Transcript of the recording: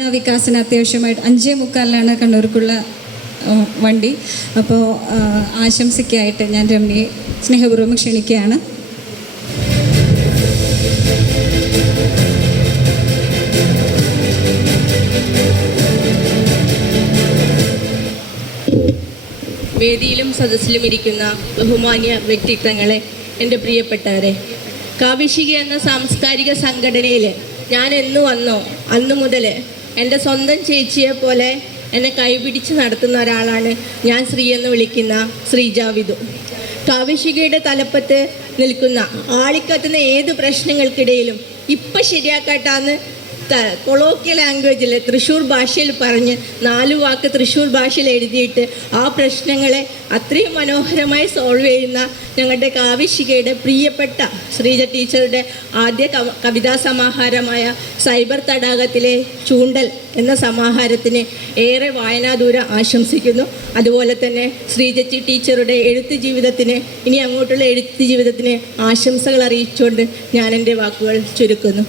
വികാസന അത്യാവശ്യമായിട്ട് 5:45 കണ്ണൂർക്കുള്ള വണ്ടി. അപ്പോൾ ആശംസയ്ക്കായിട്ട് ഞാൻ രമ്യയെ സ്നേഹപൂർവ്വം ക്ഷണിക്കുകയാണ്. വേദിയിലും സദസ്സിലും ഇരിക്കുന്ന ബഹുമാന്യ വ്യക്തിത്വങ്ങളെ, എൻ്റെ പ്രിയപ്പെട്ടവരെ, കാവിഷിക എന്ന സാംസ്കാരിക സംഘടനയിൽ ഞാൻ എന്ന് വന്നോ അന്നു മുതൽ എൻ്റെ സ്വന്തം ചേച്ചിയെ പോലെ എന്നെ കൈപിടിച്ച് നടത്തുന്ന ഒരാളാണ് ഞാൻ ശ്രീ എന്ന് വിളിക്കുന്ന ശ്രീജാവിധു. കാവിഷികയുടെ തലപ്പത്ത് നിൽക്കുന്ന ആളിക്കത്തുന്ന ഏത് പ്രശ്നങ്ങൾക്കിടയിലും ഇപ്പം ശരിയാക്കാട്ടാന്ന് കൊളോക്കിയൽ ലാംഗ്വേജിൽ തൃശ്ശൂർ ഭാഷയിൽ പറഞ്ഞ് 4 വാക്ക് തൃശ്ശൂർ ഭാഷയിൽ എഴുതിയിട്ട് ആ പ്രശ്നങ്ങളെ അത്രയും മനോഹരമായി സോൾവ് ചെയ്യുന്ന ഞങ്ങളുടെ കാവിഷികയുടെ പ്രിയപ്പെട്ട ശ്രീജ ടീച്ചറുടെ ആദ്യ കവിതാ സമാഹാരമായ സൈബർ തടാകത്തിലെ ചൂണ്ടൽ എന്ന സമാഹാരത്തിന് ഏറെ വായനാദൂരം ആശംസിക്കുന്നു. അതുപോലെ തന്നെ ശ്രീജച്ചി ടീച്ചറുടെ എഴുത്ത് ജീവിതത്തിന്, ഇനി അങ്ങോട്ടുള്ള എഴുത്ത് ജീവിതത്തിന് ആശംസകൾ അറിയിച്ചുകൊണ്ട് ഞാൻ എൻ്റെ വാക്കുകൾ ചുരുക്കുന്നു.